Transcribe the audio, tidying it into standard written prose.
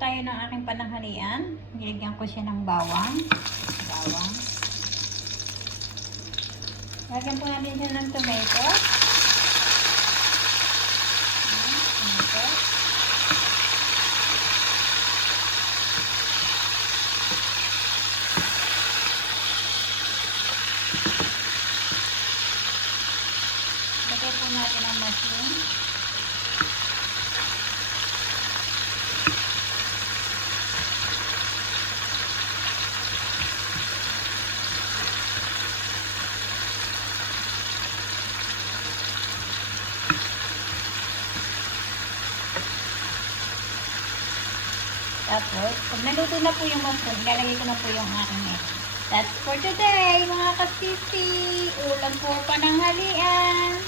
tayo ng aking pananghalian. Nilagyan ko siya ng bawang. Bawang. Lagyan po natin siya ng tomato. Tomato. Lagyan po natin ang mushroom. Tapos, pag naluto na po yung mushroom, ilalagay ko na po yung aking egg. That's for today, mga kasisi. Ulam po pananghalian.